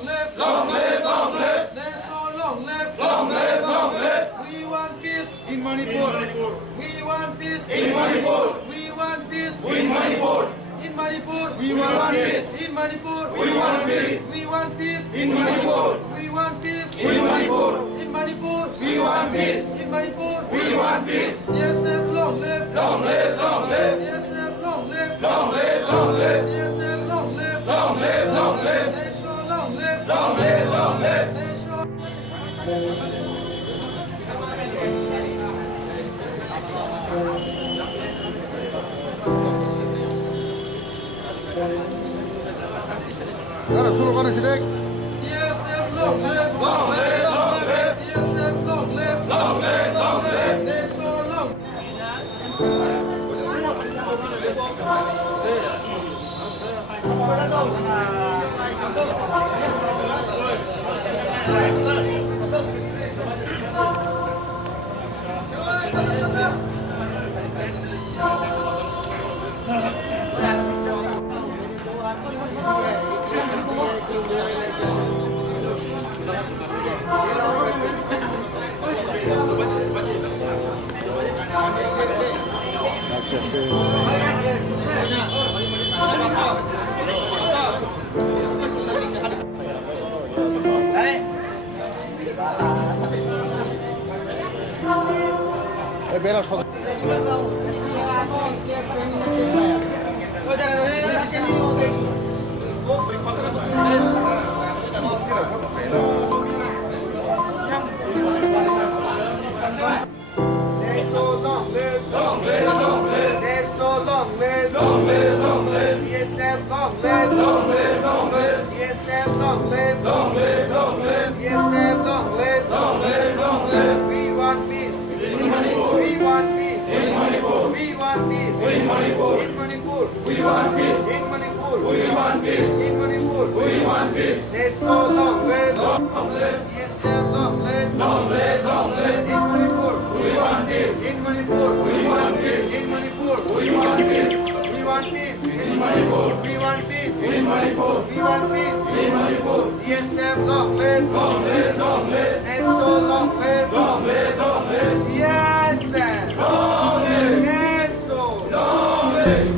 long live, long live, long live. Neso long live, long live, long live. We want peace in Manipur. We want peace in Manipur. We want peace in Manipur. In Manipur, we want peace. In Manipur, we want peace. We want peace. In Manipur, we want peace. In Manipur, in Manipur, we want peace. In Manipur, we want peace. Yes, long live, long live, long live. Yes, long live, long live, long live. Yes, long live, long live, long live. Nation long live, long live, long live. Nation. Ahora solo gana Sidek. Yes, long live, long live, long live. Yes, long live, long live, long live. Nation long. Bela sot. We want peace in Manipur. We want peace in Manipur. We want peace. Yes, so long live, long live. Yes, long live, long live, long live. In Manipur, we want peace. In Manipur, we want peace. In Manipur, we want peace. We want peace in Manipur. We want peace in Manipur. We want peace in Manipur. Yes, long live, long live, long live. Yes, so long live, long live, long live. Yes, long live. Yes, so long live.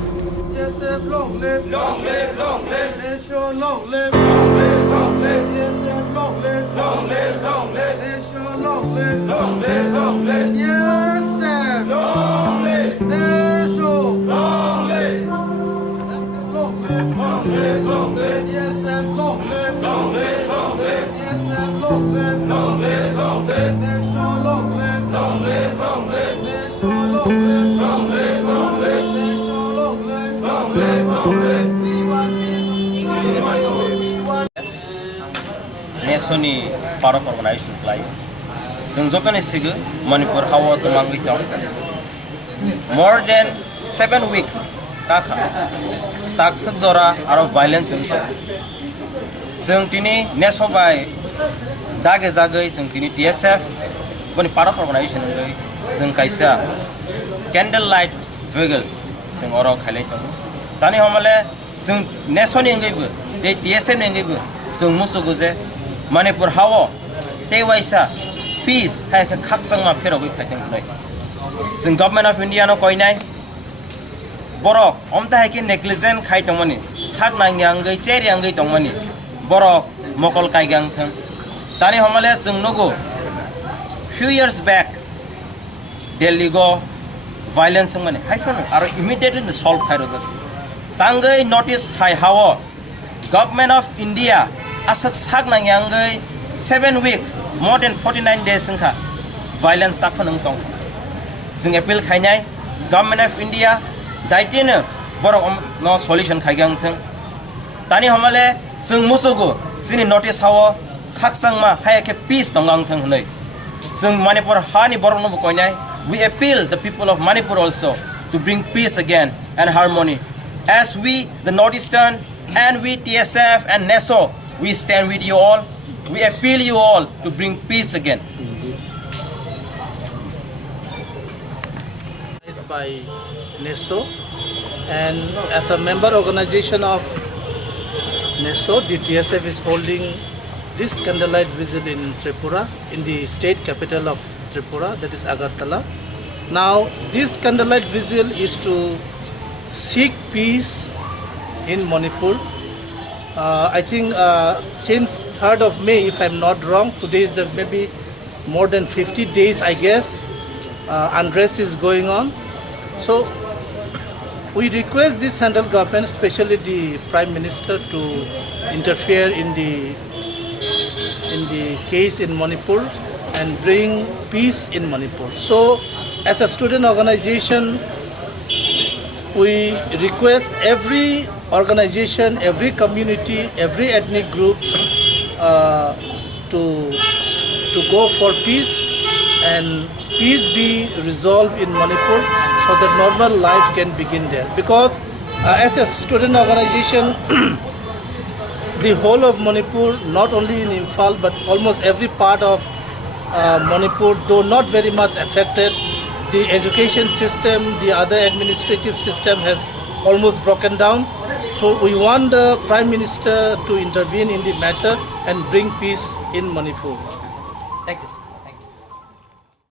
Long live, long live, long live. Nation long live, long live, long live. Yes, long live, long live, long live. Nation long live, long live, long live. Yes, long live. Nation long live, long live, long live, long live. Yes, long live, long live, long live. Yes, long live, long live, long live. Nation long live, long live, long live. Nation long live, long live, long live. Nation long live, long live, long live. We want peace. We want. Nesoni part of organization play. Sengjokan isigu Manipur hawa tumang itong. More than 7 weeks kaka taksab zora aro violence into. Sengtini nesobai dage zagai sengtini TSF bani part of organization ngai seng kaisa candlelight vigil seng oro khalai tong. Tani hamale seng nesoni ngai bu de TSF ngai bu seng musugu je Manipur hawa te waisa peace hai khak sang ma phero goi phaiteng noi. Seng government of India no koi nai borok omta hai ki negligent khai tongmani sak nang yang gai cher yang gai tongmani borok mokol kai gang thang. Tani hamale seng nogo few years back Delhi go violence mane hai phone aro immediately solve khai ro tangai notice hai hawa government of India asak sak nang yang gai 7 weeks more than 49 days sangka violence tak phone tong sing appeal khai nai government of India daitena borok no solution khai gang thang. Tani hamale sing musugo sini notice hawa khak sang ma hai ke peace tongang thang hnai sing Manipur hani borok no koi nai. We appeal the people of Manipur also to bring peace again and harmony. As we, the Northeastern, and we TSF and NESO, we stand with you all. We appeal you all to bring peace again. By NESO and as a member organization of So the TSF is holding this candlelight vigil in Tripura, in the state capital of Tripura, that is Agartala. Now, this candlelight vigil is to seek peace in Manipur. I think since 3rd of May, if I'm not wrong, today is maybe more than 50 days, I guess, unrest is going on. So, we request the central government, especially the Prime Minister, to interfere in the case in Manipur and bring peace in Manipur. So, as a student organization, we request every organization, every community, every ethnic group to go for peace and peace be resolved in Manipur so that normal life can begin there. Because as a student organization, the whole of Manipur, not only in Imphal but almost every part of Manipur, though not very much affected, the education system, the other administrative system has almost broken down. So we want the Prime Minister to intervene in the matter and bring peace in Manipur. Thank you.